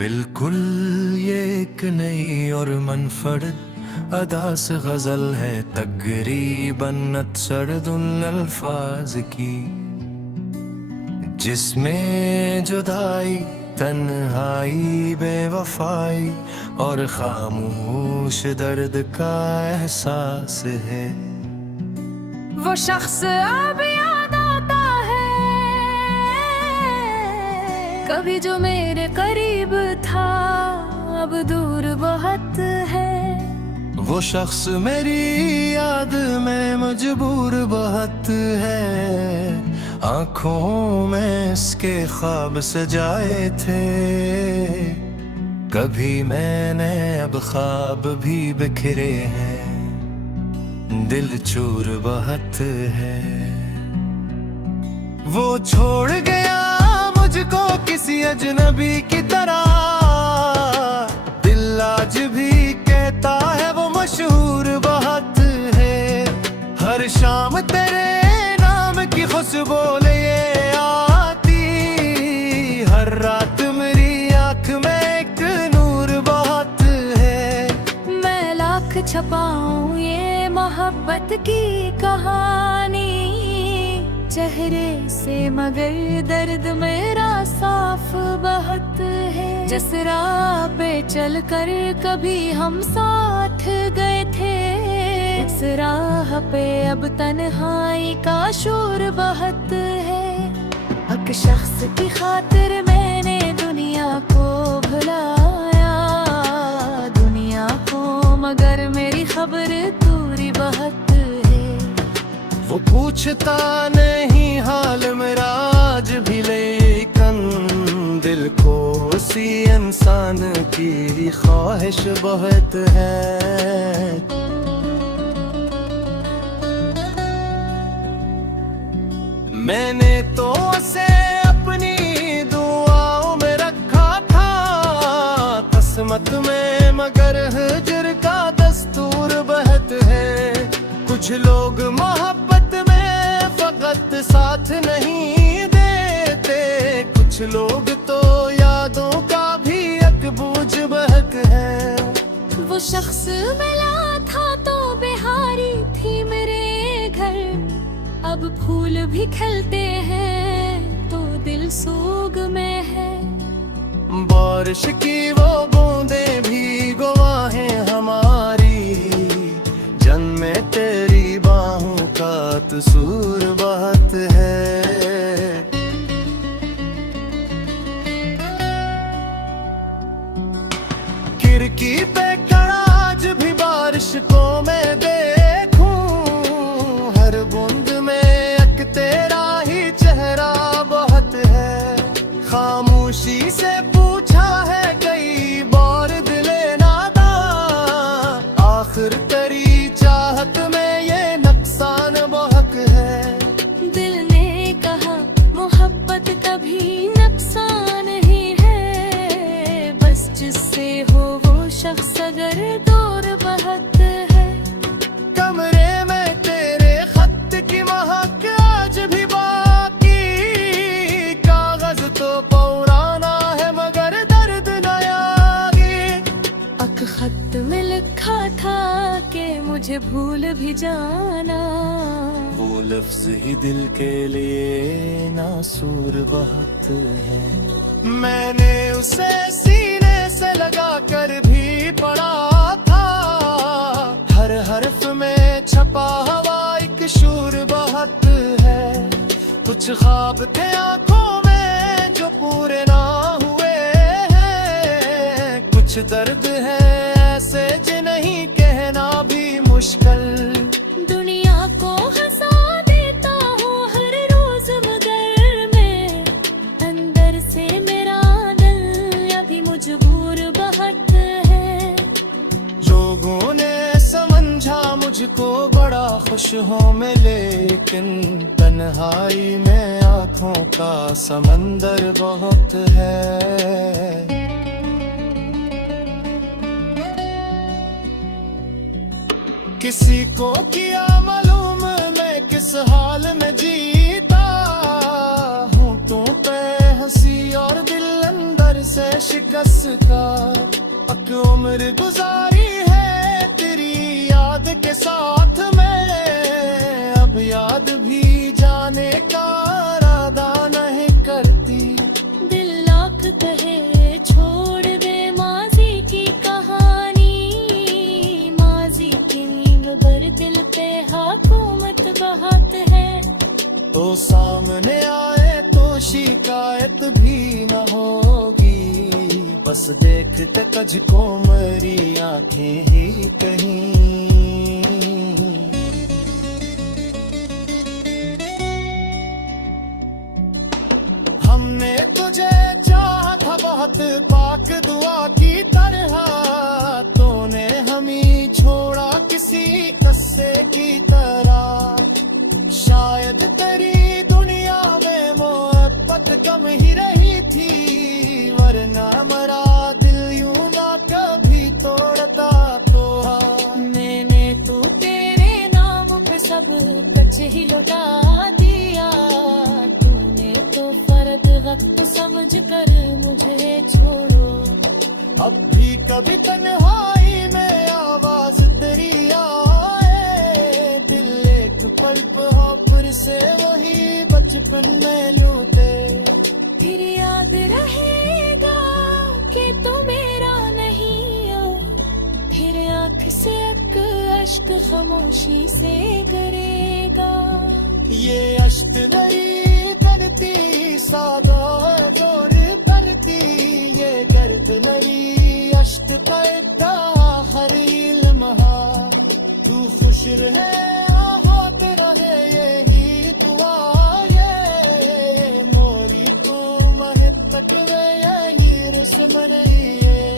बिल्कुल ये एक नई और मनफरद अदा से गजल है, तकरीबन अक्सर उन अल्फाज की जिसमें जुदाई, तन्हाई, बेवफाई और खामोश दर्द का एहसास है। वो शख्स अब याद आता है, कभी जो मेरे करीब था अब दूर बहुत है। वो शख्स मेरी याद में मजबूर बहुत है, आँखों में इसके ख्वाब सजाए थे। कभी मैंने अब ख्वाब भी बिखरे हैं, दिल चूर बहुत है। वो छोड़ गया मुझको किसी अजनबी की तरह, दिल आज भी कहता है वो मशहूर बहुत है। हर शाम तेरे नाम की खुशबू ले आती, हर रात मेरी आँख में एक नूर बहुत है। मैं लाख छपाऊं ये मोहब्बत की कहानी चेहरे से, मगर दर्द मेरा साफ बहुत है। जिस राह पे चलकर कभी हम साथ गए थे, इस राह पे अब तन्हाई का शोर बहुत है। हक शख्स की खातिर मैंने दुनिया को भुलाया, दुनिया को, मगर मेरी खबर दूरी बहुत है। वो पूछता नहीं हाल मेरा आज भी, लेकिन दिल को उसी इंसान की ख्वाहिश बहुत है। मैंने तो उसे अपनी दुआओं में रखा था किस्मत में, मगर हिज्र का दस्तूर बहुत है। कुछ लोग मोहब्बत में फकत साथ नहीं देते, कुछ लोग तो यादों का भी एक बोझ बहक है। वो शख्स मिला था तो बिहारी थी मेरे घर, अब फूल भी खिलते हैं तो दिल सोग में है। बारिश की वो बूंदें भी गवाहें हमारी, जन्मे तेरी बाहों का कसूर बहुत है। खिड़की पे खड़ा आज भी बारिश को मैं देखूं, हर बूंद में एक तेरा ही चेहरा बहुत है। खामोशी से पूछा है कई बार दिले नादा, आखिर तेरी चाहत में ये नुकसान बहुत है। दिल ने कहा मोहब्बत कभी नुकसान ही है, बस जिससे हो वो शख्स अगर दूर बहुत है। कमरे में तेरे खत की महक आज भी बाकी, कागज तो पुराना है मगर दर्द नया। अक खत में लिखा था कि मुझे भूल भी जाना, वो लफ्ज ही दिल के लिए नासूर बहुत है। मैंने उसे सीने से लगा कर भी पढ़ा था, हर हर्फ में छपा हुआ एक शूर बहुत है। कुछ ख्वाब थे आंखों में जो पूरे ना हुए हैं, कुछ दर्द है ऐसे जिन्हें कहना भी मुश्किल। दुनिया को हंसा देता हूँ हर रोज, मगर मैं अंदर से मेरा दिल अभी मजबूर बहुत है। लोगों ने समझा मुझको बड़ा खुश हूँ मैं, लेकिन तन्हाई में आँखों का समंदर बहुत है। किसी को किया मालूम मैं किस हाल में जीता हूँ, तू पे हंसी और दिल अंदर से शिक कस का। अक उम्र गुजारी है तेरी याद के साथ में, अब याद भी जाने का इरादा नहीं करती। दिल लाख कहे छोड़ दे माजी की कहानी, माजी की बर दिल पे हुकूमत बहुत है। तो सामने आए तो शिकायत भी न होगी, बस देखते कज को मेरी आंखें ही कहीं। हमने तुझे चाहा था बहुत पाक दुआ की तरह, तूने हमें छोड़ा किसी कस्से की तरह। शायद तेरी दुनिया में मोहब्बत कम ही रही थी, वरना मरा दिल यूं ना कभी तोड़ता तो। मैंने तो तेरे नाम पे सब कुछ ही लौटा दिया, तूने तो फर्द वक्त समझ कर मुझे छोड़ो। अब भी कभी तन्हाई में आवाज तेरी आए, दिल एक पल फिर से वही बचपन में लूटे। फिर याद रहेगा कि तू मेरा नहीं हो, फिर आँख से अश्क खामोशी से गिरेगा। ये अश्क नहीं बनती सादा दौर भरती, ये गर्द नहीं अश्क का इतना हर लम्हा। तू खुश रहे होत रहे यही दुआ, ये मोरी तू मह तक यही रस्म नहीं है।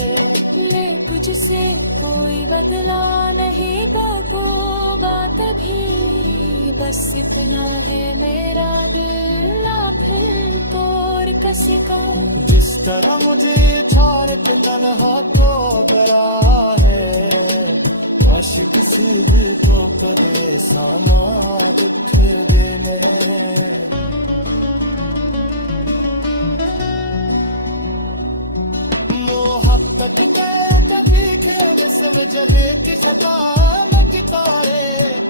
ले तुझसे कोई बदला नहीं को बात भी, बस इतना है मेरा दिल फिर तोड़ कसका। जिस तरह मुझे छोड़ के तन्हा तो भरा है, आशिक सिर्फ को करे सामाद दे में। मोहब्बत के कभी खेल समझ ले कि शतान कितारे,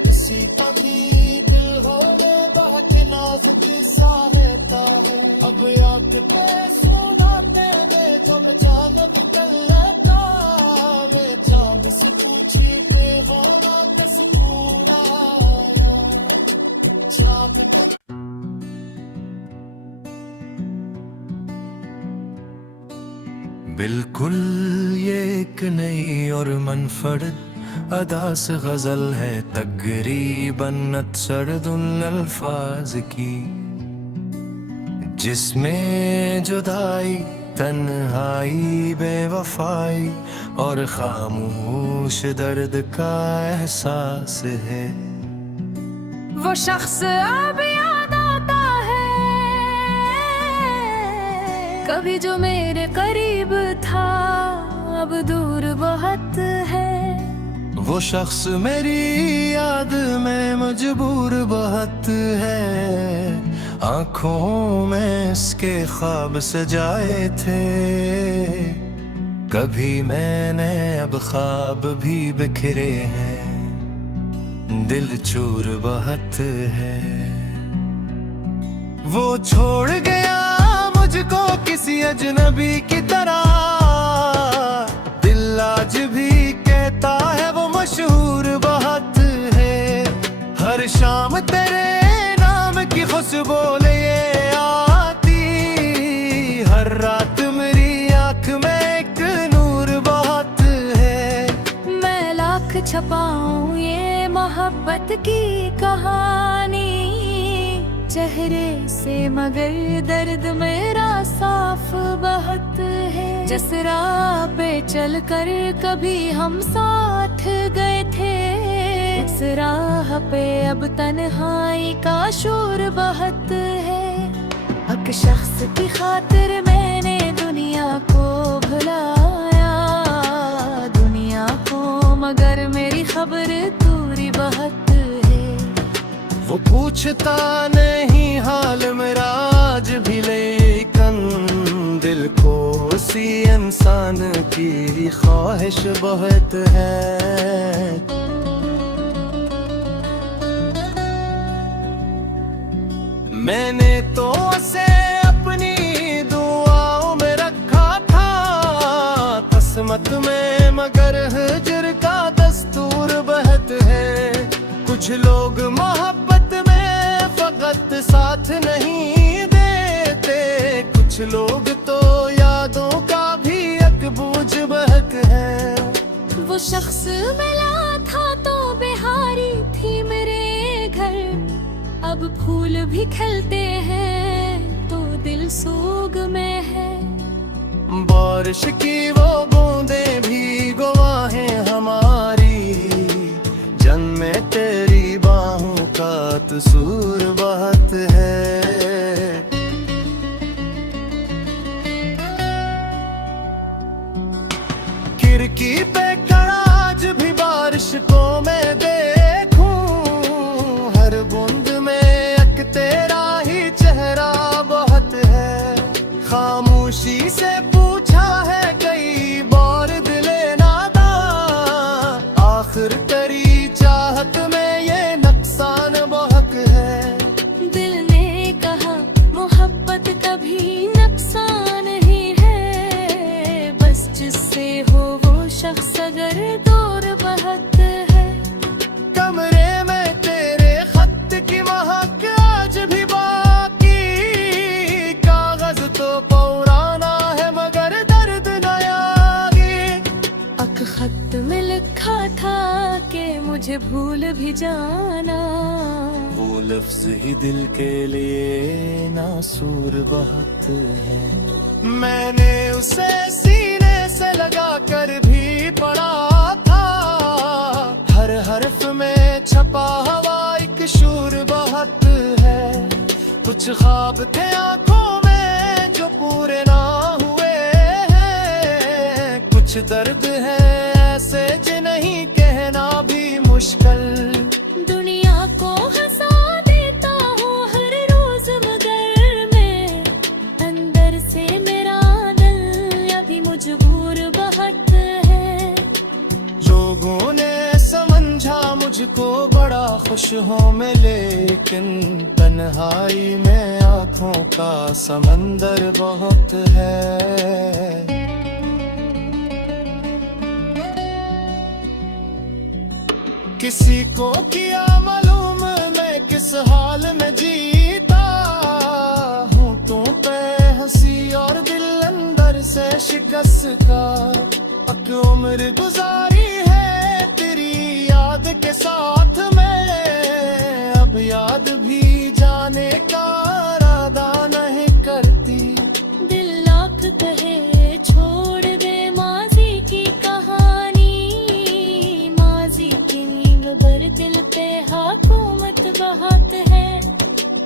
किसी का भी दिल हो में बहुत नाजुक सा रहता है। अब आँख पे सुनाते वे जो जान कल वे चांद से पूछे थे होना कस पूरा चाँद के। बिल्कुल ये एक नई और मनफरद अदा से गजल है, तकरीबन अतसरदुल अल्फाज की, जिसमें जुदाई तन्हाई बेवफाई और खामोश दर्द का एहसास है। वो शख्स अब याद आता है कभी जो मेरे करीब था, अब दूर बहुत है। वो शख्स मेरी याद में मजबूर बहुत है, आँखों में इसके ख्वाब सजाए थे। कभी मैंने अब ख्वाब भी बिखरे हैं, दिल चूर बहुत है। वो छोड़ गया मुझको किसी अजनबी की तरह, दिल आज भी कहता है वो मशहूर बहुत है। हर शाम तेरे नाम की खुशबू ले आती, हर रात मेरी आँख में एक नूर बहुत है। मैं लाख छपाऊं ये मोहब्बत की कहानी, चेहरे से मगर दर्द मेरा साफ बहुत है। जिस राह पे चल कर कभी हम साथ गए थे, इस राह पे अब तन्हाई का शोर बहुत है। हक शख्स की खातिर मैंने दुनिया को भुलाया, दुनिया को, मगर मेरी खबर दूरी बहुत है। वो पूछता नहीं हाल मेरा आज भी, लेकिन दिल को उसी इंसान की ख्वाहिश बहुत है। मैंने तो उसे अपनी दुआओं में रखा था किस्मत में, मगर हिजर का दस्तूर बहुत है। कुछ लोग मोहब्बत में फकत साथ नहीं देते, कुछ लोग तो यादों का भी एक बोझ बहुत है। वो शख्स मिला था तो बिहारी थी मेरे घर, अब फूल भी खिलते हैं तो दिल सोग में है। बारिश की वो बूंदें भी गवाहें हमारी, जन्मे तेरी बाहों का कसूर बहुत है। खिड़की पे खड़ा आज भी बारिश को मैं देखूं, हर बूंद में एक तेरा ही चेहरा बहुत है। खामोशी से पूछा है कई बार दिले नादा, आखिर तेरी चाहत में ये नुकसान बहुत है। दिल ने कहा मोहब्बत कभी नुकसान ही है, बस जिससे हो वो शख्स अगर दूर बहुत है। कमरे में तेरे खत की महक आज भी बाकी, कागज तो पुराना है मगर दर्द नया। अक खत में लिखा था कि मुझे भूल भी जाना, वो लफ्ज ही दिल के लिए नासूर बहुत है। मैंने उसे सीने से लगा कर भी पढ़ा था, हर हर्फ में छपा हुआ एक शूर बहुत है। कुछ ख्वाब थे आंखों में जो पूरे ना हुए हैं, कुछ दर्द है ऐसे जिन्हें कहना भी मुश्किल। दुनिया को हंसा देता हूँ हर रोज मगर मैं, अंदर से मेरा दिल अभी मजबूर बहुत है। लोगों ने समझा मुझको बड़ा खुश हूँ मैं, लेकिन तन्हाई में आँखों का समंदर बहुत है। किसी को किया मालूम मैं किस हाल में जीता हूँ, तू पे हंसी और दिल अंदर से शिकस्त का। अब उम्र गुजारी है तेरी याद के साथ में, अब याद भी जाने का इरादा नहीं करती। दिल लाख कहे छोड़ दे माजी की कहानी, माजी की नींद भर दिल पे हुकूमत बहुत है।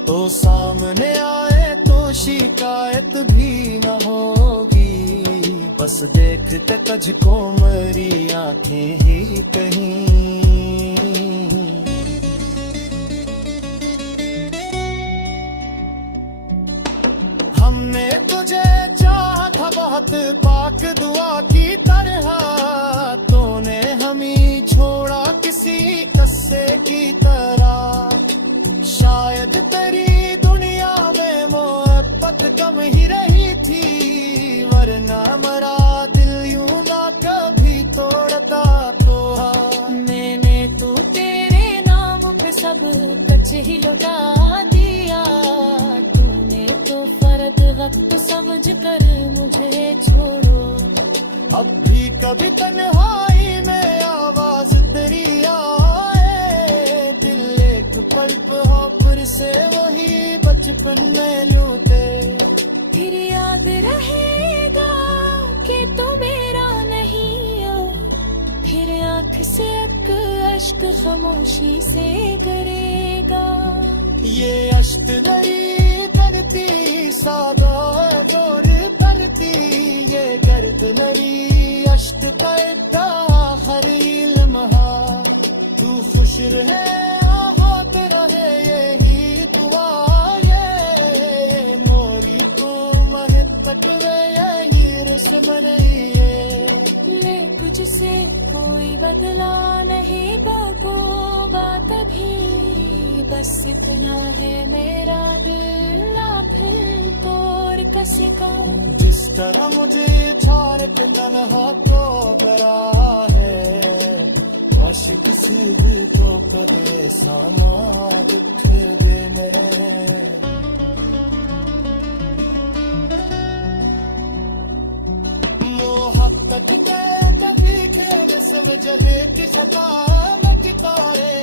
तो सामने आए तो शिकायत भी न होगी, बस देखते तुझको मेरी आंखें ही कहीं। हमने तुझे चाहा था बहुत पाक दुआ की तरह, तूने हमें छोड़ा किसी कस्से की तरह। शायद तेरी दुनिया में मोहब्बत कम ही रही थी, वरना मरा दिल यूं ना कभी तोड़ता तो। मैंने तो तेरे नाम पे सब कुछ ही लौटा दिया, तूने तो फर्द वक्त समझ कर मुझे छोड़ो। अब भी कभी तन्हाई में आवाज तेरी आए, दिल एक पल्प हो फिर से वही बचपन में लूटे। फिर याद रहेगा कि तू मेरा नहीं हो, फिर आँख से एक अश्क खामोशी से गिरेगा। ये अश्क नहीं धरती सादा दौर भरती, ये गर्द नहीं अश्क का हर लम्हा। तू खुश रहे होते रहे यही दुआ, ये मोरी तू मह तक यही रस्म नहीं से कोई बदला नहीं बगोबा कभी, बस इतना है मेरा दिल ना फिर तोड़ किसी का। जिस तरह मुझे झाड़ के तन्हा तो करा है, काश किसी दिल को करे सामाद दे मैं। मोहब्बत के कभी खेल समझ दे कि शतान की तारे,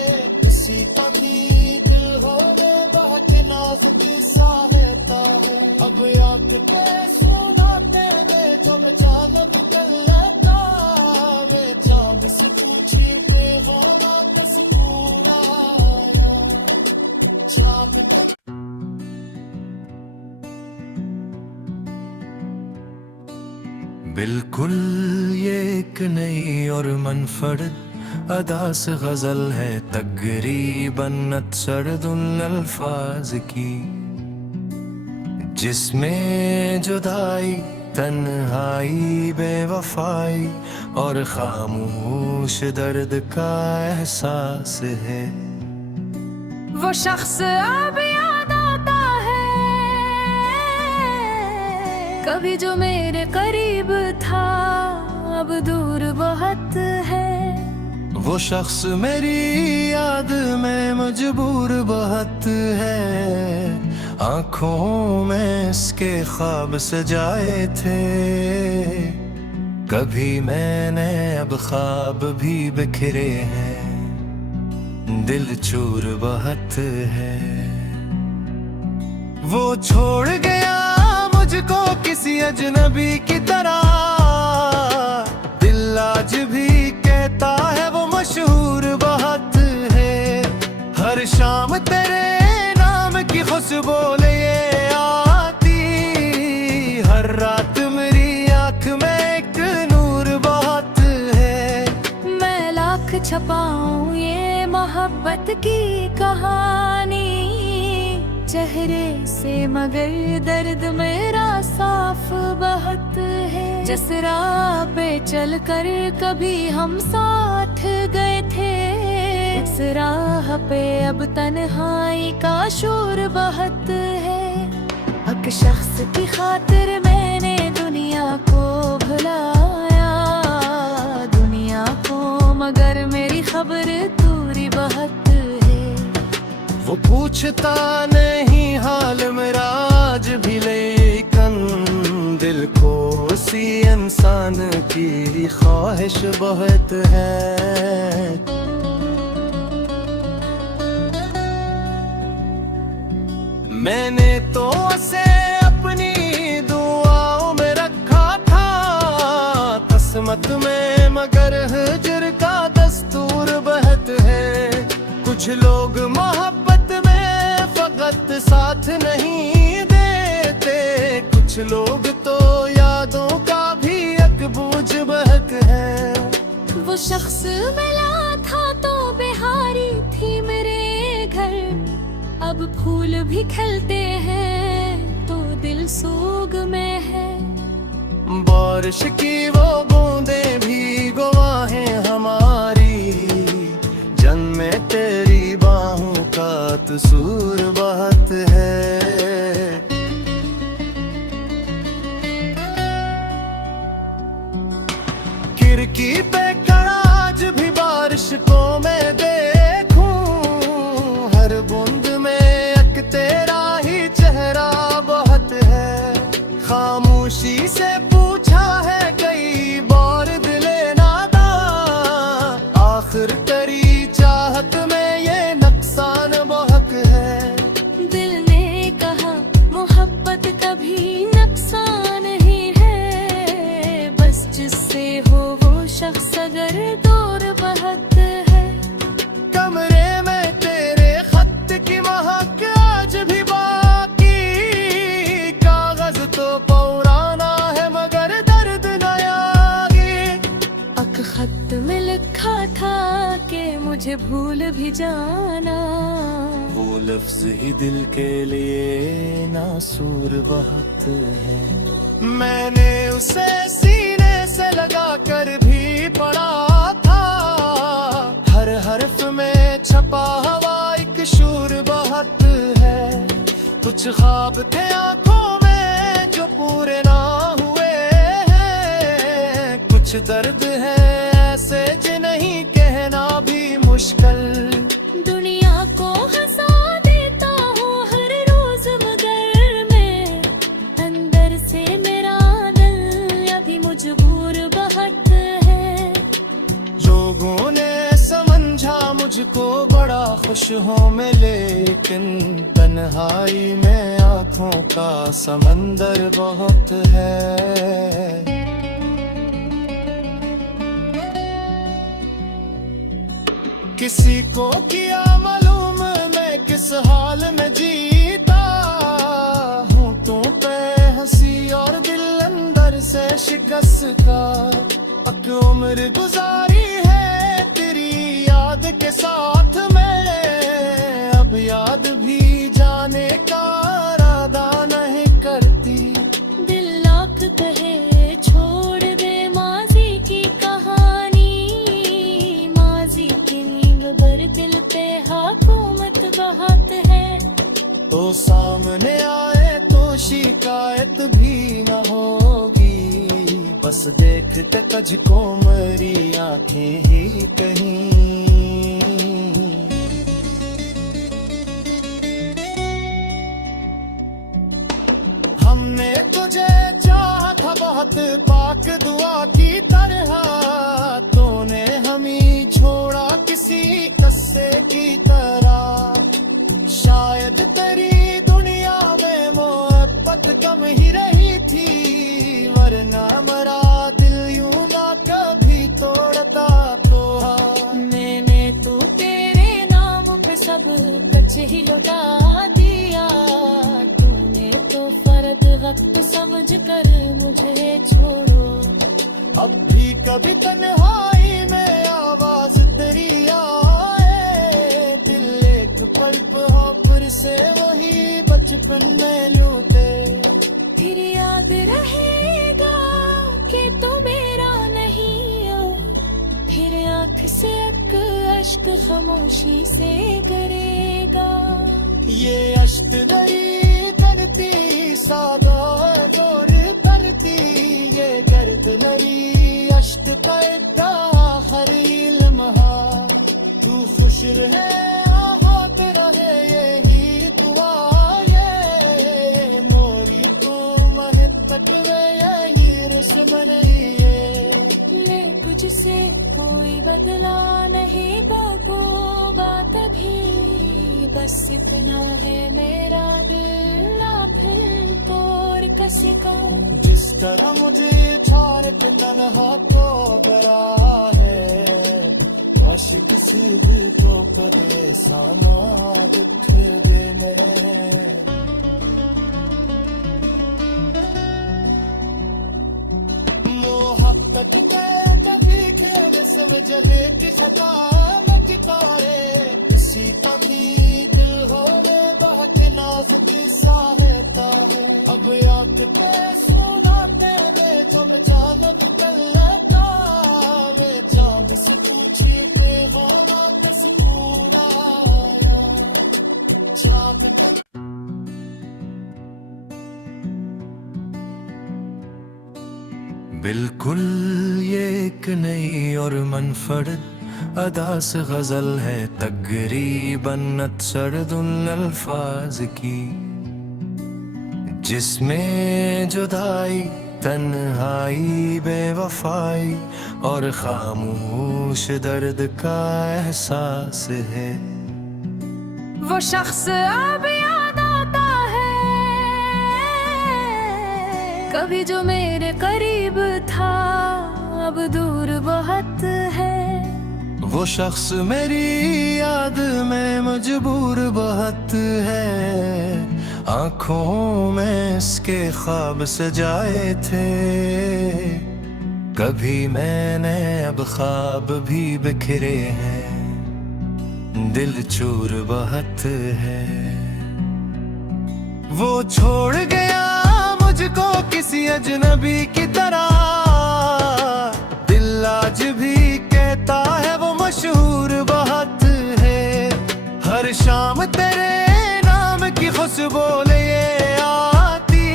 किसी का भी दिल हो गए बहुत नाजुकी सहायता है। अब आँख के सुनाते गए जो मैं चांद कर लेता, मैं चांद से पूछे पे होना कस पूरा चांद का। बिल्कुल ये एक नई और मनफरद अदा से गजल है, तकरीबन अतसरदुल अल्फाज की, जिसमें जुदाई तन्हाई बेवफाई और खामोश दर्द का एहसास है। वो शख्स अब याद आता है कभी जो मेरे करीब था, अब दूर बहुत है। वो शख्स मेरी याद में मजबूर बहुत है, आँखों में इसके ख्वाब सजाए थे कभी मैंने, अब ख्वाब भी बिखरे हैं, दिल चूर बहुत है। वो छोड़ गया मुझको किसी अजनबी की तरह, दिल आज भी कहता है वो मशहूर बहुत है। हर शाम तेरे नाम की खुशबू ले आती, हर रात मेरी आँख में एक नूर बहुत है। मैं लाख छपाऊं ये मोहब्बत की कहानी चेहरे से, मगर दर्द मेरा साफ बहुत है। जिस राह पे चल कर कभी हम साथ गए थे, इस राह पे अब तन्हाई का शोर बहुत है। हक शख्स की खातिर मैंने दुनिया को भुलाया, दुनिया को, मगर मेरी खबर दूरी बहुत है। वो पूछता नहीं हाल मेरा आज भी, लेकिन दिल को उसी इंसान की ख्वाहिश बहुत है। मैंने तो उसे अपनी दुआओं में रखा था तस्मत में, मगर हिजर का दस्तूर बहुत है। कुछ लोग मोहब्बत में फकत साथ नहीं देते, कुछ लोग तो यादों का भी एक बोझ बहुत है। वो शख्स मिला था तो बिहारी थी मेरे घर, अब फूल भी खिलते हैं तो दिल सोग में है। बारिश की वो बूंदें भी गवाहें हमारी, जन्मे तेरी बाहों का कसूर बहुत है। खिड़की पे खड़ा आज भी बारिश को मैं देखूं, हर बूंद में एक तेरा ही चेहरा बहुत है। खामोशी से पूछा है कई बार दिले नादा, आखिर तेरी चाहत में ये नुकसान बहुत है। दिल ने कहा मोहब्बत कभी नुकसान ही है, बस जिससे हो वो शख्स अगर दूर बहुत है। कमरे में तेरे खत की महक आज भी बाकी, कागज तो पुराना है मगर दर्द नया। अक खत में लिखा था कि मुझे भूल भी जाना, वो लफ्ज ही दिल के लिए नासूर बहुत है। मैंने उसे सीने से लगा कर भी पड़ा था। हर हर्फ में छपा हवा एक शूर बहत है। कुछ ख्वाब थे आंखों में जो पूरे ना हुए हैं। कुछ दर्द है ऐसे जिन्हें कहना भी मुश्किल। दुनिया को हंसा देता हूँ हर रोज मगर मैं अंदर से मेरा दिल अभी मजबूर बहुत है। लोगों ने समझा मुझको बड़ा खुश हूँ मैं, लेकिन तन्हाई में आँखों का समंदर बहुत है। किसी को किया मालूम मैं किस हाल में जीता हूँ। तू पे हंसी और दिल अंदर से शिकस्ता। अब उम्र गुजारी है तेरी याद के साथ में। अब याद भी जाने का इरादा नहीं करती। दिल लाख कहे छोड़ दे माजी की कहानी। माजी की नींव भर दिल पे हुकूमत बहुत है। तो सामने आए तो शिकायत भी न होगी। बस देख के तुझको मेरी आंखें ही कहीं। हमने तुझे चाहा था बहुत पाक दुआ की तरह। तूने हमें छोड़ा किसी कस्से की तरह। शायद तेरी दुनिया में मोहब्बत कम ही रही थी, वरना मरा दिल यूं ना कभी तोड़ता तो। मैंने तो तेरे नाम पे सब कुछ ही लौटा दिया। तूने तो फर्द वक्त समझ कर मुझे छोड़ो। अब भी कभी तन्हाई में आवाज तेरी आए। दिल एक पल पर से वही बचपन में लूटे। फिर याद रहेगा कि तू मेरा नहीं हो। फिर आँख से एक अश्क खामोशी से गिरेगा। ये अश्क नहीं करती सादा दौर करती। ये दर्द नहीं अश्क का इतना हर लम्हा। तू खुश रहे आहत रहे यही दुआ। ये मोरी तू मह तक वे यही रस्म नहीं है। ले तुझसे कोई बदला नहीं बाबू बात भी। बस इतना है मेरा दिल ना फिर तोड़ किसी का। जिस तरह मुझे झाड़ के तन्हा तो बरा है। काश किसी भी तो परेशान दुख दे मैं। मोहब्बत के कभी खेल सब जगह की शतान कितारे। किसी कभी दिल होने बहक नाजुकी सहायता है। अब याद के सुनाते वे जो अचानक कल लगा। वे चांद से पूछे पे होना किस पूरा चाँद का। बिल्कुल ये एक नई और मनफरद अदा से गजल है। तकरीबन सरदुल अल्फाज की, जिसमें जुदाई तन्हाई बेवफाई और खामोश दर्द का एहसास है। वो शख्स अब याद आता है कभी जो मेरे करीब था, अब दूर बहुत है। वो शख्स मेरी याद में मजबूर बहुत है। आँखों में इसके ख्वाब सजाए थे कभी मैंने, अब ख्वाब भी बिखरे हैं, दिल चूर बहुत है। वो छोड़ गया मुझको किसी अजनबी की तरह, दिल आज भी बोले ये आती,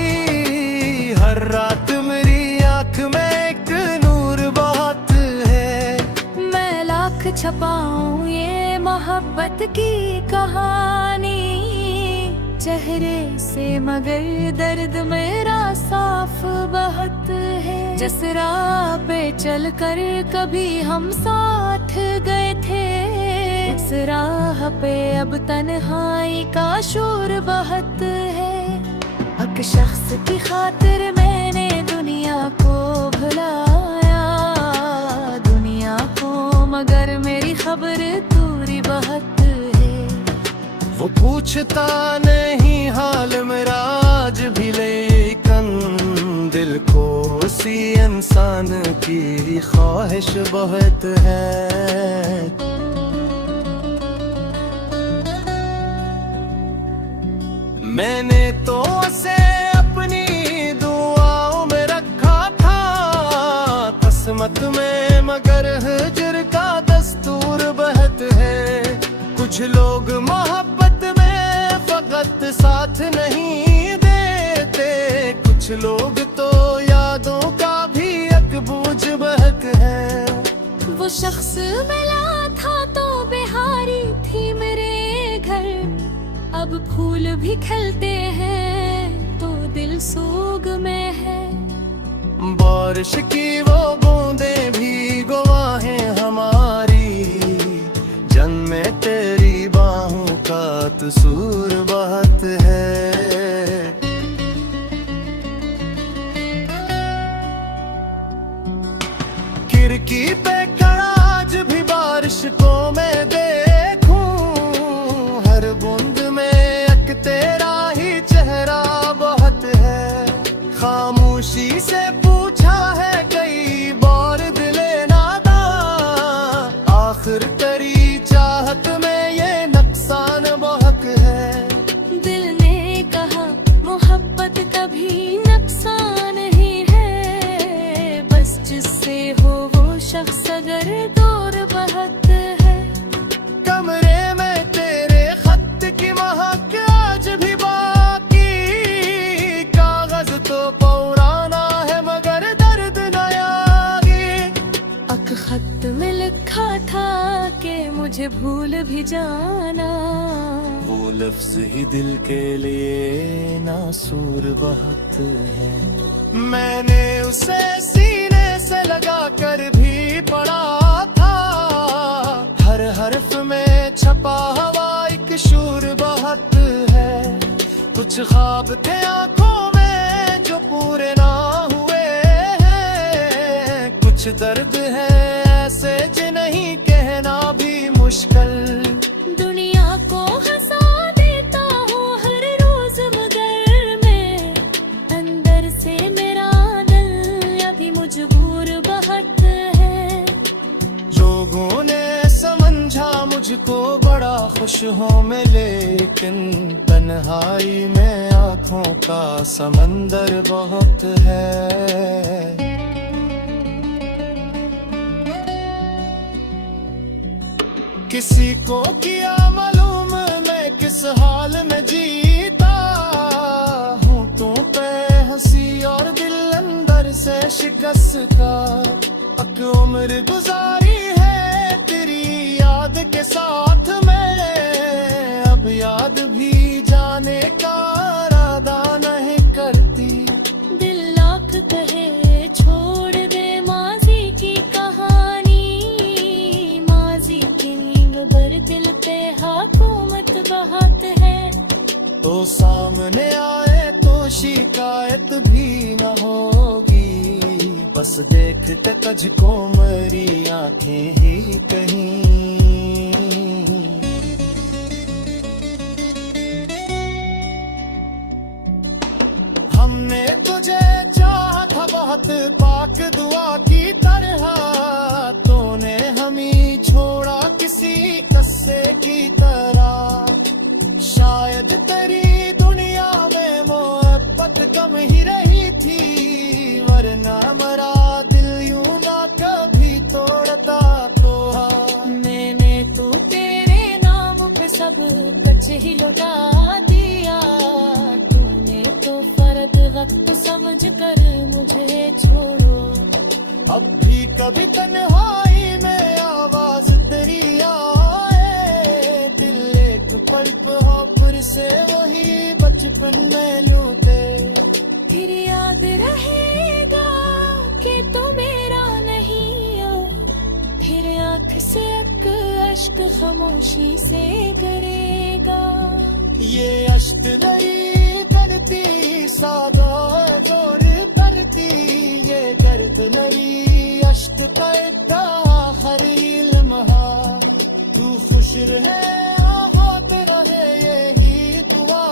हर रात मेरी आंख में एक नूर बहुत है। मैं लाख छपाऊं ये मोहब्बत की कहानी, चेहरे से मगर दर्द मेरा साफ बहुत है। जिस राह पे चल कर कभी हम साथ गए थे, इस राह पे अब तन्हाई का शोर बहुत है। हक शख्स की खातिर मैंने दुनिया को भुलाया, दुनिया को, मगर मेरी खबर दूरी बहुत है। वो पूछता नहीं हाल मेरा आज भी, लेकिन दिल को उसी इंसान की ख्वाहिश बहुत है। मैंने तो उसे अपनी दुआओं में रखा था किस्मत में, मगर हिजर का दस्तूर बहुत है। कुछ लोग मोहब्बत में फकत साथ नहीं देते, कुछ लोग तो यादों का भी एक बोझ बहुत है। वो शख्स मिला था तो बिहारी थी मेरे घर, अब फूल भी खिलते हैं तो दिल सोग में है। बारिश की वो बूंदें भी गवाहें हमारी, जन्मे तेरी बाहों का कसूर बहुत है। खिड़की पे खड़ा आज भी बारिश को मैं देखूं, हर बूंद में एक तेरा ही चेहरा बहुत है। खामोशी से पूछा है कई बार दिले नादा, आखिर तेरी चाहत में ये नुकसान बहुत है। दिल ने कहा मोहब्बत कभी नुकसान ही है, बस जिससे हो वो शख्स अगर दूर बहुत है। कमरे में तेरे खत की महक आज भी बाकी, कागज तो पुराना है मगर दर्द नया। अक खत में लिखा था कि मुझे भूल भी जाना, वो लफ्ज ही दिल के लिए नासूर बहुत है। मैंने उसे सीने से लगा कर भी पढ़ा था, हर हर्फ में छपा हुआ एक शूर बहुत है। कुछ ख्वाब थे आंखों में जो पूरे ना हुए हैं, कुछ दर्द है ऐसे जिन्हें कहना भी मुश्किल। दुनिया को हंसा देता हूँ हर रोज, मगर मैं अंदर से मेरा दिल अभी मजबूर बहुत है। लोगों ने समझा मुझको बड़ा खुश हूँ मैं, लेकिन तन्हाई में आँखों का समंदर बहुत है। किसी को किया मालूम मैं किस हाल में जीता हूँ, तू पे हंसी और दिल अंदर से शिकस्त का। अक उम्र गुजारी है तेरी याद के साथ में, अब याद भी जाने का इरादा नहीं करती। दिल लाख कहे छोड़ दे माजी की कहानी, माजी की बर दिल पे हुकूमत बहुत है। तो सामने आए तो शिकायत भी न होगी, बस देखते तुझको मेरी आंखें ही कहीं। हमने तुझे चाहा था बहुत पाक दुआ की तरह, तूने हमें छोड़ा किसी कस्से की तरह। शायद तेरी दुनिया में मोहब्बत कम ही रही थी, वरना मरा दिल यूं ना कभी तोड़ता तो। मैंने तो तेरे नाम पे सब कुछ ही लौटा दिया, समझ कर मुझे छोड़ो। अब भी कभी तन्हाई में आवाज तेरी आए, दिल एक पल पर से वही बचपन में लूटे। फिर याद रहेगा कि तू मेरा नहीं हो, फिर आँख से अश्क खामोशी से करेगा। ये अश्क नहीं करती सादा जोर करती, ये दर्द नहीं अश्क का इतना हर लम्हा। तू खुश रहे होत रहे यही दुआ,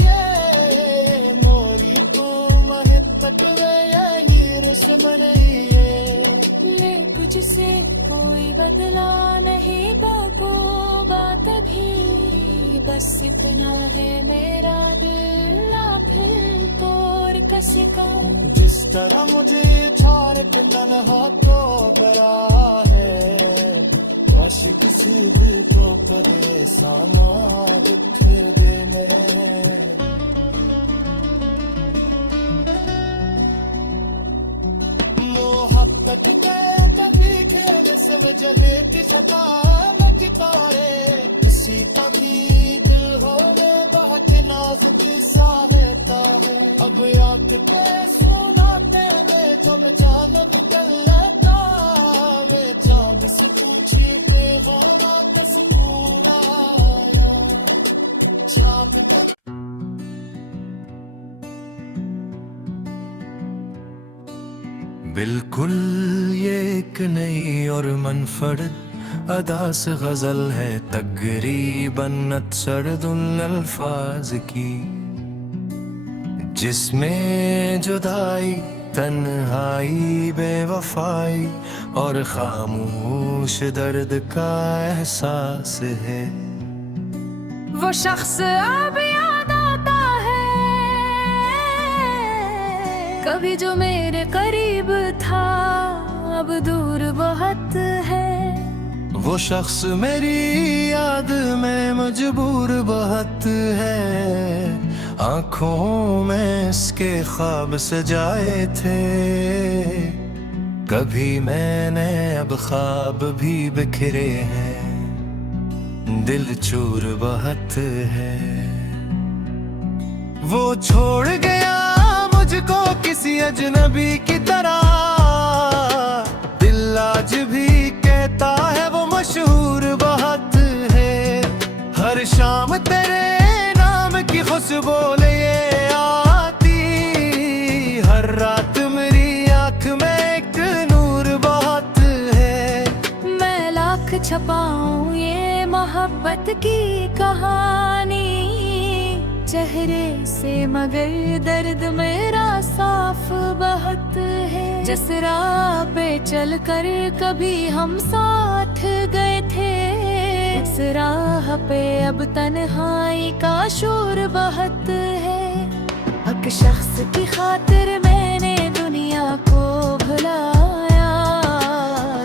ये मोरी तू महत्तक यही रस्म नहीं है। ले तुझसे कोई बदला नहीं बाबू बात भी, बस इतना है मेरा दिल फिर तोड़ कसी का। जिस तरह मुझे छोड़ के तन्हा तो बड़ा है, काश किसी दिल को परेशान दुख दे मैं। मोहब्बत के कभी खेल सब जगह की शतान कितारे, किसी का भी दिल हो रे बहुत नाजुक सा रहता है। अब आँख पे सुनाते में जो अचानक निकल लेता, वे चांद से पूछते हो ना किस पूरा चाँद का। बिल्कुल ये एक नई और मनफरद अदा से गजल है, तकरीबन अक्सर अल्फाज की, जिसमें जुदाई तन्हाई बेवफाई और खामोश दर्द का एहसास है। वो शख्स अब याद आता है कभी जो मेरे करीब था, अब दूर बहुत है। वो शख्स मेरी याद में मजबूर बहुत है, आंखों में इसके ख्वाब सजाए थे। कभी मैंने अब ख्वाब भी बिखरे हैं, दिल चूर बहुत है। वो छोड़ गया मुझको किसी अजनबी की तरह, दिल आज भी कहता है वो मशहूर बहुत है। हर शाम तेरे नाम की खुशबू ले आती, हर रात मेरी आँख में एक नूर बहुत है। मैं लाख छपाऊं ये मोहब्बत की कहानी चेहरे से, मगर दर्द मेरा साफ बहुत है। जिस राह पे चल कर कभी हम साथ गए थे, इस राह पे अब तन्हाई का शोर बहुत है। हक शख्स की खातिर मैंने दुनिया को भुलाया,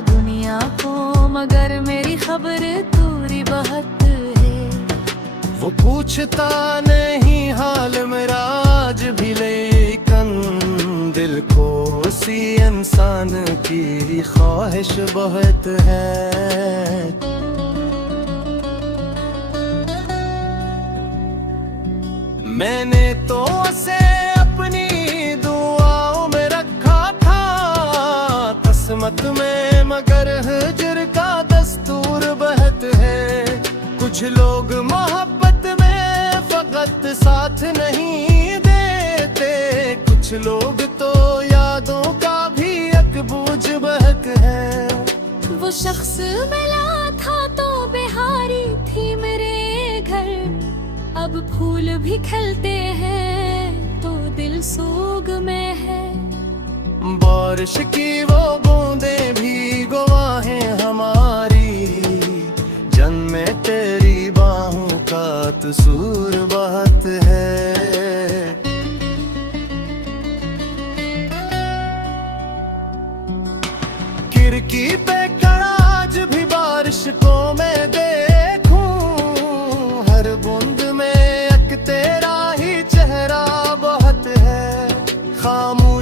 दुनिया को, मगर मेरी खबर दूरी बहुत है। वो पूछता नहीं हाल मेरा आज भी, लेकिन दिल को उसी इंसान की ख्वाहिश बहुत है। मैंने तो उसे अपनी दुआओं में रखा था किस्मत में, मगर हिज्र का दस्तूर बहुत है। कुछ लोग मोहब्बत में फकत साथ नहीं देते, कुछ लोग तो यादों का भी एक बोझ बहुत है। वो शख्स मिला था तो बिहारी थी मेरे घर, अब फूल भी खिलते हैं तो दिल सोग में है। बारिश की वो बूंदें भी गवाहें हमारी, जन्मे तेरी बाहों का कसूर बहुत है। खिड़की पे खड़ा आज भी बारिश को मैं देखूं, हर बूंद में एक तेरा ही चेहरा बहुत है। खामोश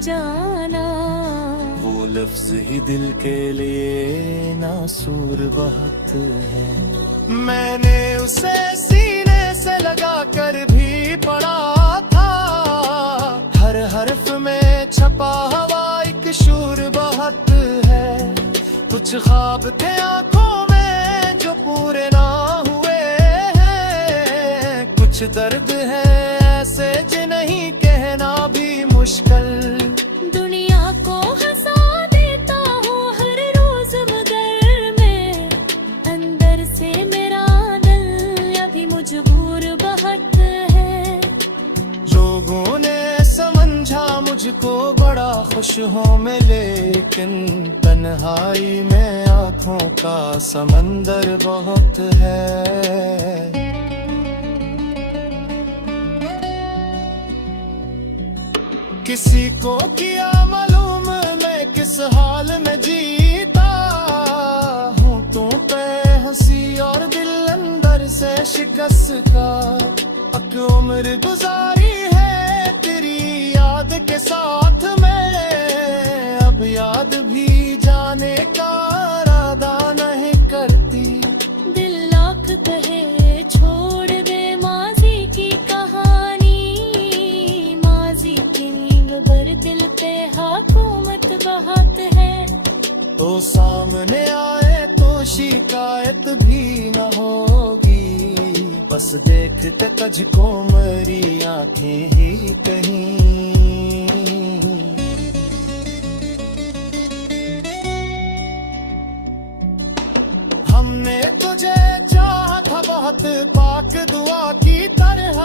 जाना। वो लफ्ज ही दिल के लिए नासूर बहुत है। मैंने उसे सीने से लगा कर भी पढ़ा था, हर हर्फ में छपा हुआ एक शूर बहुत है। कुछ ख्वाब थे आंखों में जो पूरे ना हुए हैं, कुछ दर्द है ऐसे जिन्हें कहना भी मुश्किल। दुनिया को हंसा देता हूँ हर रोज, मगर मैं अंदर से मेरा दिल अभी मजबूर बहुत है। लोगों ने समझा मुझको बड़ा खुश हूँ मैं, लेकिन तन्हाई में आँखों का समंदर बहुत है। किसी को किया मालूम मैं किस हाल में जीता हूँ, तुम पे हंसी और दिल अंदर से शिकस्त का। अब उम्र गुजारी है तेरी याद के साथ में, अब याद भी जाने का इरादा नहीं करती। दिल लाख कहे छोड़ दे माजी की कहानी, माजी की नींद भर दिल पे हुकूमत बहुत है। तो सामने आए तो शिकायत भी न होगी, बस देखते तुझको मेरी आंखें ही कहीं। हमने तुझे चाहा था बहुत पाक दुआ की तरह,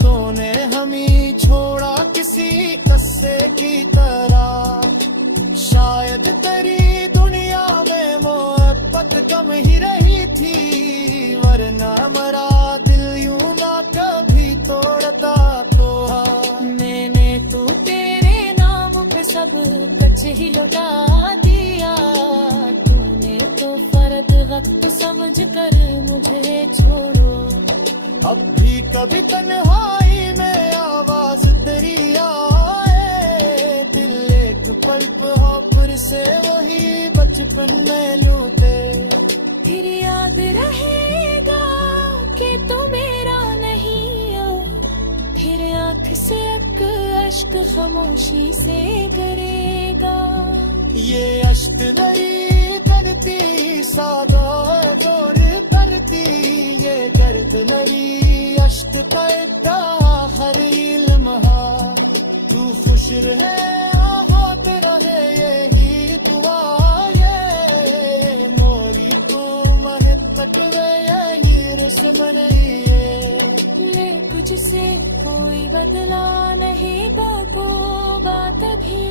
तूने हमें छोड़ा किसी कस्से की तरह। शायद तेरी दुनिया में मोहब्बत कम ही रही थी, वरना मरा दिल यूं ना कभी तोड़ता तो। मैंने तो तेरे नाम पे सब कुछ ही लौटा दिया, तूने तो फर्द वक्त समझ कर मुझे छोड़ो। अब भी कभी तन्हाई में आवाज तेरी आए, दिल एक पल्प हो फिर से वही बचपन में लूटे। फिर याद रहेगा कि तू मेरा नहीं हो, फिर आँख से अश्क खामोशी से गिरेगा। ये अश्क नहीं करती सादा दौर करती, ये दर्द नहीं अश्क का इतना हर लम्हा। तू खुश रहे आहोत रहे यही दुआ, ये मोरी तू महक तक यही रस्म नहीं है। ले तुझसे कोई बदला नहीं बाबू बात भी,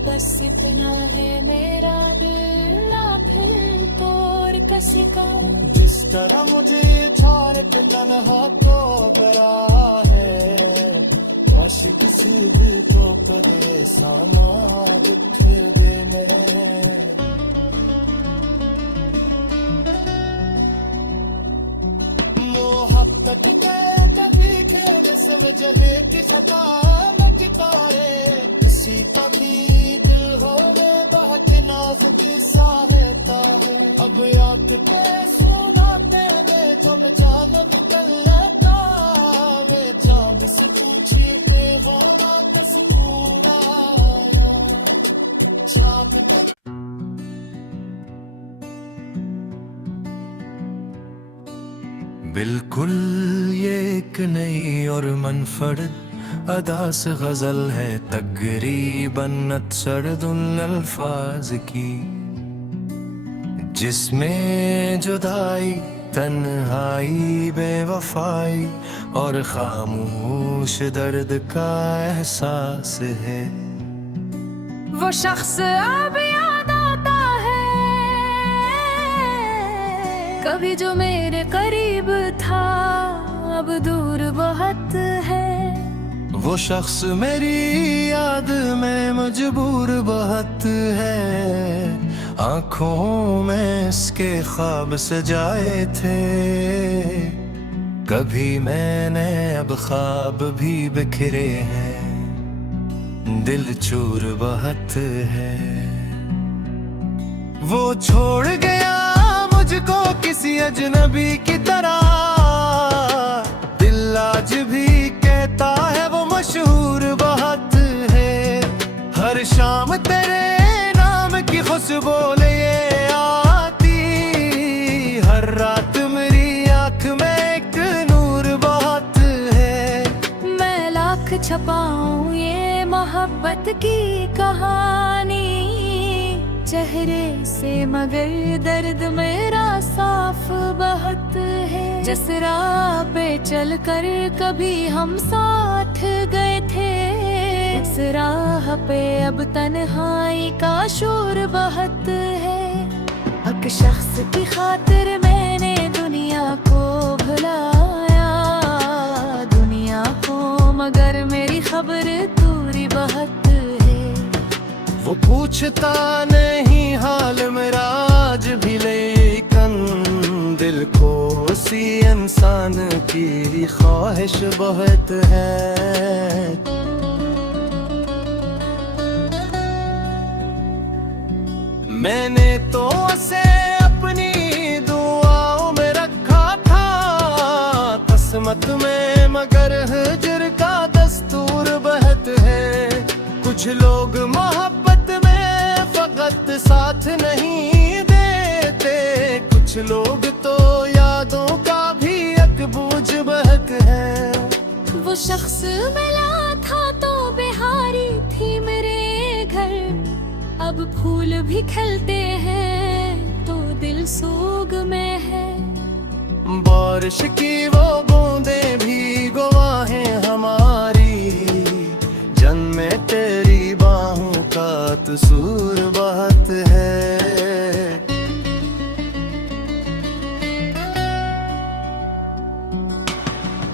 बस इतना है मेरा दिल ना फिर तोड़ किसी का। जिस तरह मुझे छोड़ के तन्हा तो बरा है, काश किसी दिल को करे सामान फिर दे मैं। मोहब्बत के कभी खेल सब जगह की सता में कितारे, किसी का भी दिल हो रे बहुत नाजुकी सहायता है। अब आँख पे सुनाते वे जो जान निकल लेता, वे चांद से पूछे थे होना कस पूरा चाँद पे। बिल्कुल ये एक नई और मनफरद अदा से गजल है, तकरीबन अतसरदुल अल्फाज की, जिसमें जुदाई तन्हाई बेवफाई और खामोश दर्द का एहसास है। वो शख्स अब याद आता है कभी जो मेरे करीब था, अब दूर बहुत है। वो शख्स मेरी याद में मजबूर बहुत है, आंखों में इसके ख्वाब सजाए थे। कभी मैंने अब ख्वाब भी बिखरे हैं, दिल चूर बहुत है। वो छोड़ गया मुझको किसी अजनबी की तरह, दिल आज भी कहता है वो मशहूर बहुत है। हर शाम तेरे नाम की खुशबू ले आती, हर रात मेरी आंख में एक नूर बहुत है। मैं लाख छपाऊं ये मोहब्बत की कहानी चेहरे से, मगर दर्द मेरा साफ बहुत है। जिस राह पे चल कर कभी हम साथ गए थे, इस राह पे अब तन्हाई का शोर बहुत है। हक शख्स की खातिर मैंने दुनिया को भुलाया, दुनिया को, मगर मेरी खबर दूरी बहुत है। वो पूछता नहीं हाल मेरा आज भी, लेकिन दिल को उसी इंसान की ख्वाहिश बहुत है। मैंने तो उसे अपनी दुआओं में रखा था किस्मत में, मगर हिजर का दस्तूर बहुत है। कुछ लोग मोहब्बत में फकत साथ नहीं देते, कुछ लोग तो यादों का भी एक बोझ बहुत है। वो शख्स मिला था तो बिहारी थी मेरे घर, अब फूल भी खिलते हैं तो दिल सोग में है। बारिश की वो बूंदें भी गवाहें हमारी, जन्मे तेरी बाहों का कसूर बहुत है।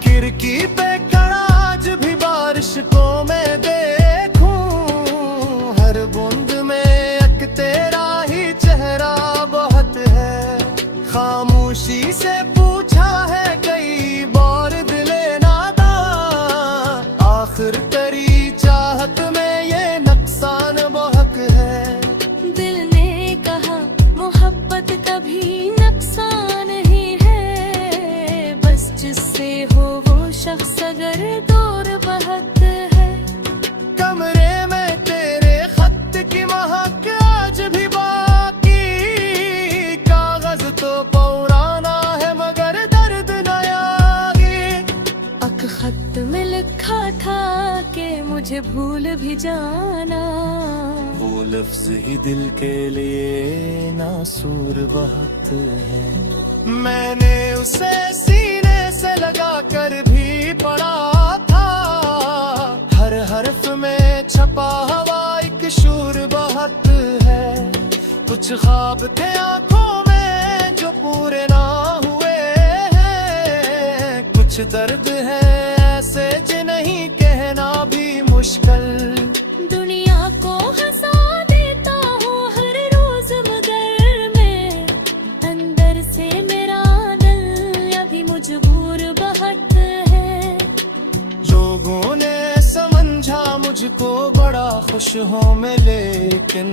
खिड़की पे खड़ा आज भी बारिश को मैं देखूं, हर बूंद में एक तेरा ही चेहरा बहुत है। खामोशी से पूछा है कई बार दिले नादा, आखिर तेरी चाहत में ये नुकसान बहुत है। दिल ने कहा मोहब्बत कभी नुकसान ही है, बस जिससे हो वो शख्स अगर दूर बहुत है। कमरे में तेरे खत की महक आज भी बाकी, कागज तो पुराना है मगर दर्द नया। अक खत में लिखा था कि मुझे भूल भी जाना, वो लफ्ज ही दिल के लिए नासूर बहुत है। मैंने उसे सीने से लगा कर भी पढ़ा था, हर हर्फ में छपा हुआ एक शूर बहुत है। कुछ ख्वाब थे आंखों में जो पूरे ना हुए हैं, कुछ दर्द है ऐसे जिन्हें कहना भी मुश्किल। दुनिया को हंसा देता हूँ हर रोज, मगर मैं अंदर से मेरा दिल अभी मजबूर बहुत है। लोगों ने समझा मुझको बड़ा खुश हूँ मैं, लेकिन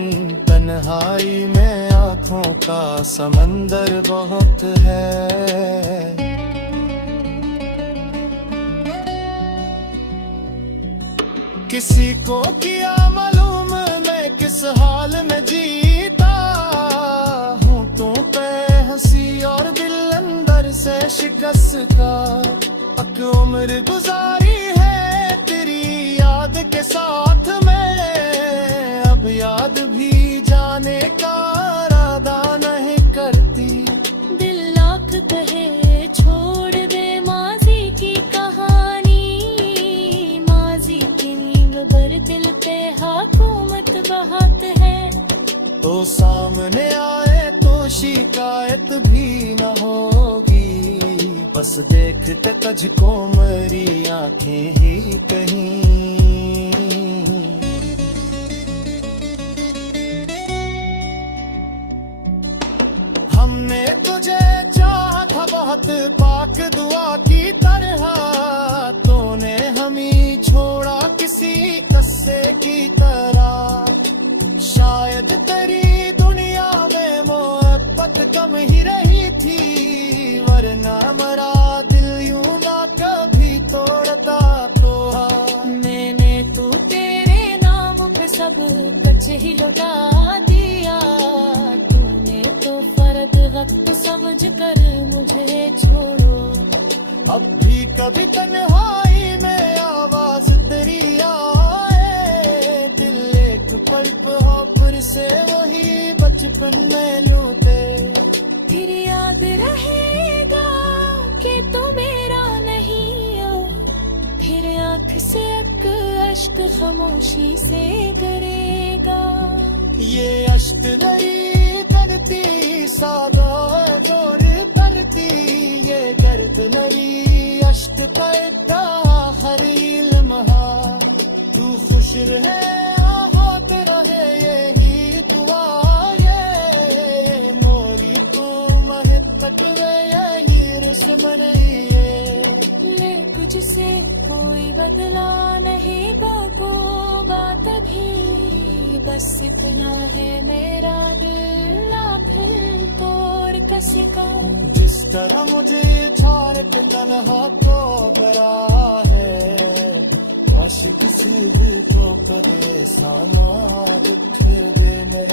तन्हाई में आंखों का समंदर बहुत है। किसी को किया मालूम मैं किस हाल में जीता हूँ, तू पे हंसी और दिल अंदर से शिकस्ता। अक उम्र गुजारी है तेरी याद के साथ में, अब याद भी जाने का इरादा नहीं करती। दिल लाख कहे छोड़ दे माजी की कहानी, माजी की नींद भर दिल पे हुकूमत बहुत है। तो सामने आए तो शिकायत भी न होगी, बस देखते तुझको मेरी आंखें ही कहीं। हमने तुझे चाहा था बहुत पाक दुआ की तरह, तूने हमें छोड़ा किसी किस्से की तरह। शायद तेरी दुनिया में मोहब्बत कम ही रही थी, वरना मरा दिल यूं ना कभी तोड़ता तो। मैंने तो तेरे नाम पे सब कुछ ही लौटा दिया, तूने तो फर्क वक्त समझ कर मुझे छोड़ो। अब भी कभी तन्हाई में आवाज तेरी आए, दिल एक पल्प हो फिर से वही बचपन में लूटे। फिर याद रहेगा कि तू मेरा नहीं हो, फिर आँख से एक अश्क खामोशी से गिरेगा। ये अश्क नहीं धरती सादा जोर करती, ये दर्द नहीं अश्क का इतना हर लम्हा। तू खुश रहे होत रहे यही दुआ, ये मोरी तू महत्तक वे यही रस्म नहीं है। ले कुछ से कोई बदला नहीं बाको बात भी, बस इतना है मेरा दिल फिर तोड़ कसी का। जिस तरह मुझे छोड़ के तन्हा तो बरा है, काश किसी दिल को करे साना दुख देने।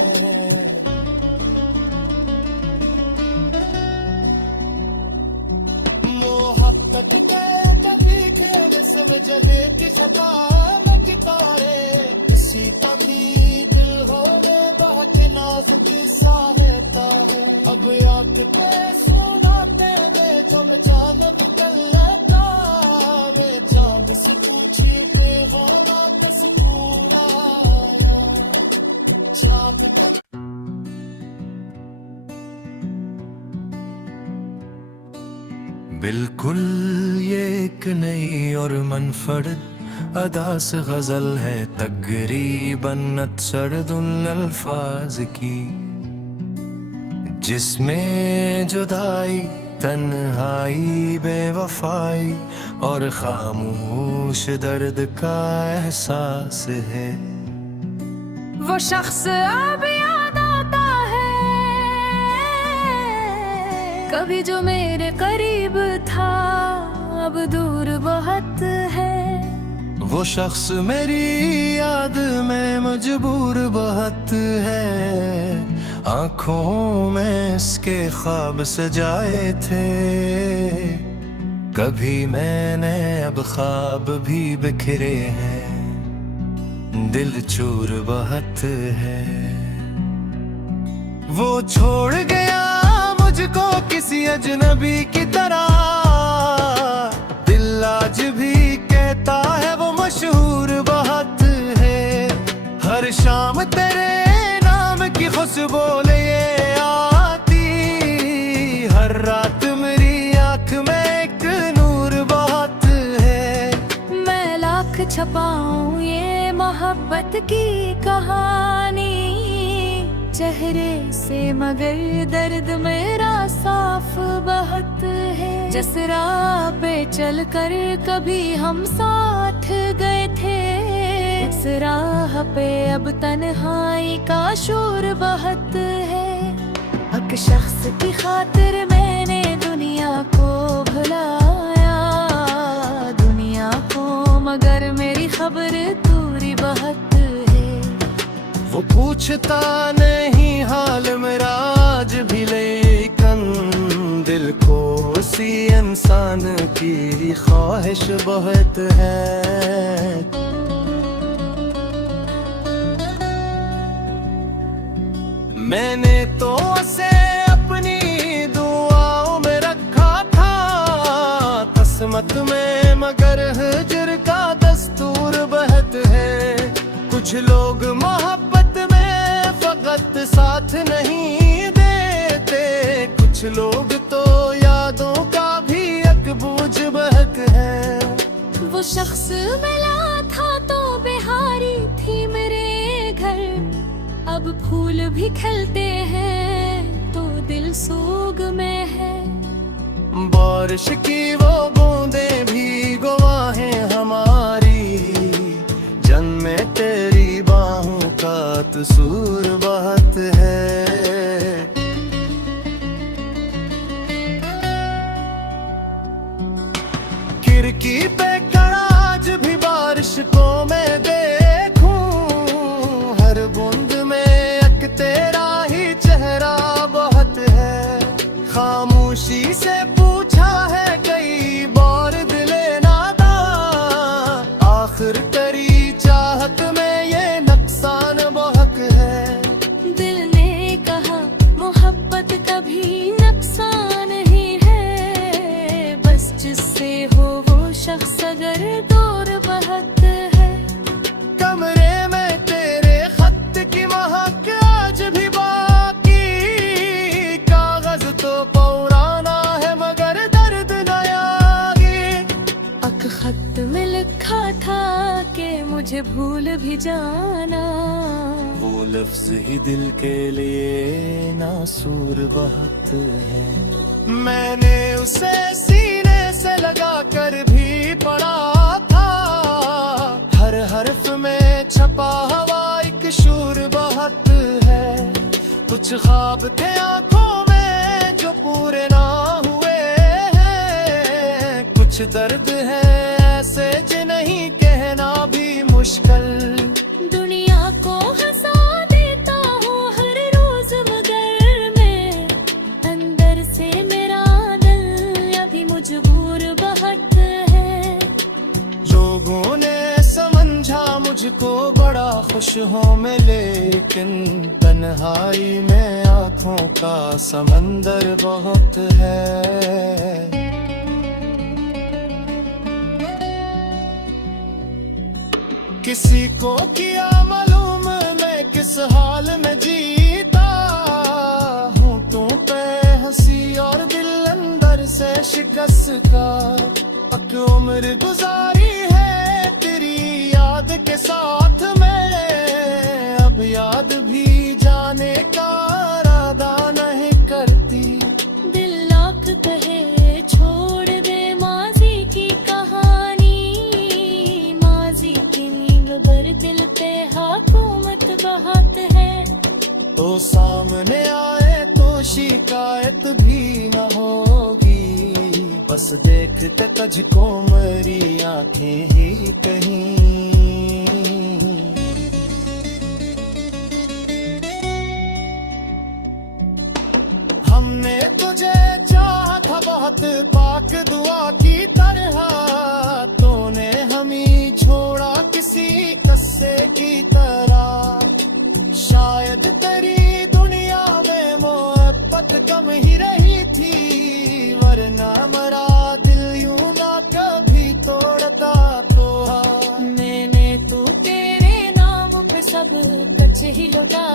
मोहब्बत के कभी खेल समझ ले कि शताब की तारे, किसी का भी दिल हो रे बहुत नाजुक सहायता है। अब आँख पे सुनाते वे जो मैं जानब कर लेता, वे चांद से पूछते होगा दस पूरा चाँद का। बिल्कुल ये एक नई और मनफरद अदा से गजल है, तकरीबन अतसरद उन अल्फाज की, जिसमें जुदाई तन्हाई बेवफाई और खामोश दर्द का एहसास है। वो शख्स अब याद आता है कभी जो मेरे करीब था, अब दूर बहुत है। वो शख्स मेरी याद में मजबूर बहुत है, आंखों में इसके ख्वाब सजाए थे। कभी मैंने अब ख्वाब भी बिखरे हैं, दिल चूर बहुत है। वो छोड़ गया मुझको किसी अजनबी की तरह, दिल आज भी कहता है वो मशहूर बहुत है। हर शाम तेरे नाम की खुशबू ले आती, हर रात मेरी आंख में एक नूर बहुत है। मैं लाख छपाऊं ये मोहब्बत की कहानी चेहरे से, मगर दर्द मेरा साफ बहुत है। जिस राह पे चल कर कभी हम साथ गए थे, इस राह पे अब तन्हाई का शोर बहुत है। एक शख्स की खातिर मैंने दुनिया को भुलाया, दुनिया को, मगर मेरी खबर दूरी बहुत है। वो पूछता नहीं हाल मेरा आज भी, लेकिन दिल को उसी इंसान की ख्वाहिश बहुत है। मैंने तो उसे अपनी दुआओं में रखा था तस्मत में, मगर हिज्र का दस्तूर बहुत है। कुछ लोग मोहब्बत में फकत साथ नहीं देते, कुछ लोग तो यादों का भी एक बोझ बहुत है। वो शख्स मिला था तो बिहारी थी मेरे घर, अब फूल भी खिलते हैं तो दिल सोग में है। बारिश की वो बूंदें भी गवाहें हमारी, जन्मे सूर बहुत है। खिड़की पे खड़ा आज भी बारिश को मैं देखूं, हर बूंद में एक तेरा ही चेहरा बहुत है। खामोशी से पूछा है कई बार दिले नादा, आखिर तेरी चाहत में ये नुकसान बहुत है। दिल ने कहा मोहब्बत कभी नुकसान ही है, बस जिससे हो वो शख्स अगर दूर बहुत है। कमरे में तेरे खत की महक आज भी बाकी, कागज तो पुराना है मगर दर्द नया ही। अक खत में लिखा था कि मुझे भूल भी जाना, वो लफ्ज ही दिल के लिए नासूर बहुत है। मैंने उसे सीने से लगा कर भी पढ़ा था, हर हर्फ में छपा हुआ एक शूर बहुत है। कुछ ख्वाब थे आंखों में जो पूरे ना हुए हैं, कुछ दर्द है ऐसे जिन्हें कहना भी मुश्किल। दुनिया को हंसा देता हूँ हर रोज मगर मैं, अंदर से मेरा दिल अभी मजबूर बहुत है। लोगों ने समझा मुझको बड़ा खुश हूँ मैं, लेकिन तन्हाई में आँखों का समंदर बहुत है। किसी को किया मालूम मैं किस हाल में जीता हूँ, तू पे हंसी और दिल अंदर से शिकस्त का। अब उम्र गुजारी है तेरी याद के साथ में, अब याद भी जाने का इरादा नहीं करती। दिल लाख कहे छोड़ दे माजी की कहानी, माजी की नींद भर दिल पे हुकूमत बहुत है। तो सामने आए तो शिकायत भी न होगी, बस देखते तुझको मेरी आंखें ही कहीं। हमने तुझे चाहा था बहुत पाक दुआ की तरह, तूने हमें छोड़ा किसी कस्से की तरह। शायद तेरी दुनिया में मोहब्बत कम ही रही थी, वरना मरा दिल यूं ना कभी तोड़ता तो। मैंने तो तेरे नाम पे सब कुछ ही लुटा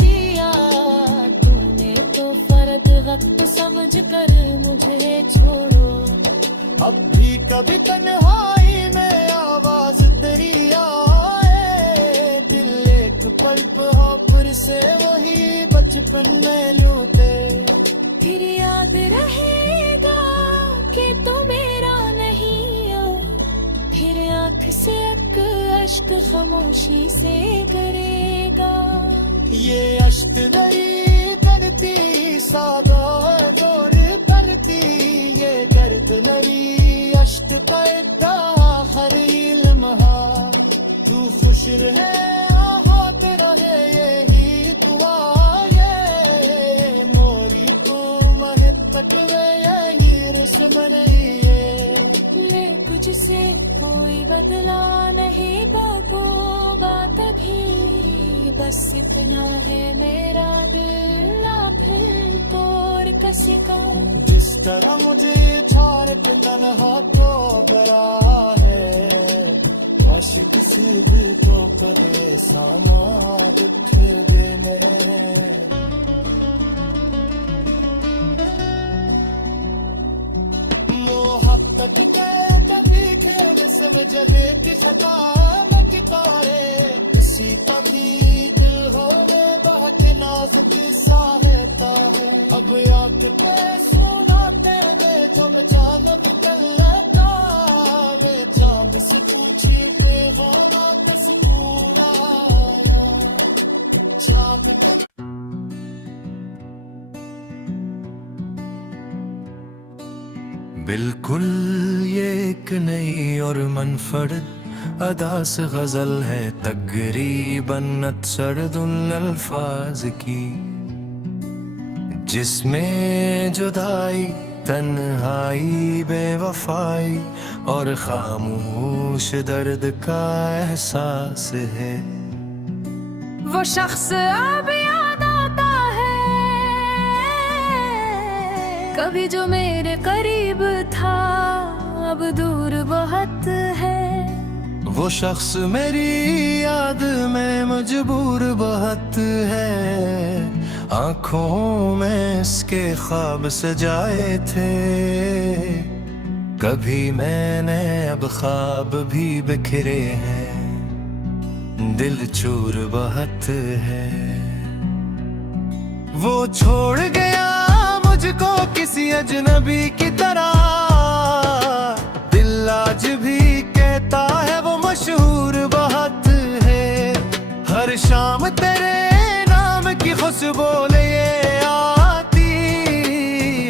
दिया, तूने तो फर्द वक्त समझ कर मुझे छोड़ो। अब भी कभी तन्हाई में आवाज तेरी आए, दिल एक पल हो फिर से वही बचपन में लूटे। फिर याद रहेगा कि तू मेरा नहीं हो, फिर आँख से एक अश्क खामोशी से गिरेगा। ये अश्क नहीं करती सादा दौर करती, ये दर्द नहीं अश्क का इतना हर लम्हा। तू खुश रहे होत रहे यही दुआ, ये मोरी तू मह तक वे यही रस्म नहीं है। ले तुझसे कोई बदला नहीं बाको बात भी, बस इतना है मेरा दिल ना फिर तोड़ किसी का। जिस तरह मुझे छोड़ के तन्हा तो करा है, काश किसी भी तो करे सामाद दे में। मोहब्बत के कभी खेल समझ दे कि सता की तारे, किसी का भी दिल हो रे बहुत नाजुक सहायता है। अब आँख पे सुनाते गए जो अचानक कल लगा, वे चांद से पूछे पे होना कस पूरा। बिल्कुल ये एक नई और मनफरद अदा से गजल है, तकरीबन अतसरदुल अल्फाज की, जिसमें जुदाई, तन्हाई, बेवफाई और खामोश दर्द का एहसास है। वो शख्स अब याद आता है, कभी जो मेरे करीब था, अब दूर बहुत है। वो शख्स मेरी याद में मजबूर बहुत है, आंखों में इसके ख्वाब सजाए थे। कभी मैंने अब ख्वाब भी बिखरे हैं, दिल चूर बहुत है। वो छोड़ गया मुझको किसी अजनबी की तरह, दिल आज भी कहता है वो मशहूर बहुत है। हर शाम तेरे नाम की खुशबू ले आती,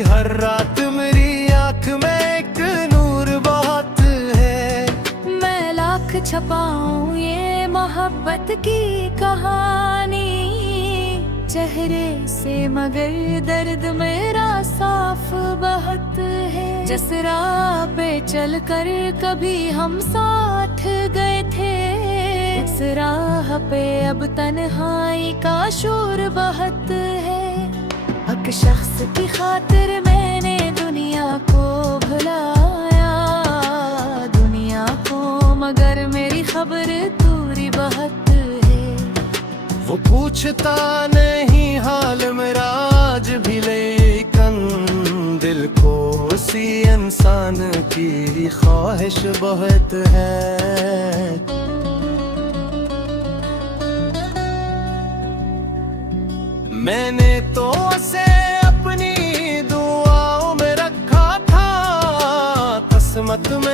हर रात मेरी आंख में एक नूर बहुत है। मैं लाख छपाऊं ये मोहब्बत की कहानी, चेहरे से मगर दर्द मेरा साफ बहुत है। जिस राह पे चलकर कभी हम साथ गए थे, इस राह पे अब तन्हाई का शोर बहुत है। हक शख्स की खातिर मैंने दुनिया को भुलाया, दुनिया को, मगर मेरी खबर दूरी बहुत है। वो पूछता नहीं हाल मेरा आज भी, लेकिन दिल को उसी इंसान की ख्वाहिश बहुत है। मैंने तो उसे अपनी दुआओं में रखा था, किस्मत में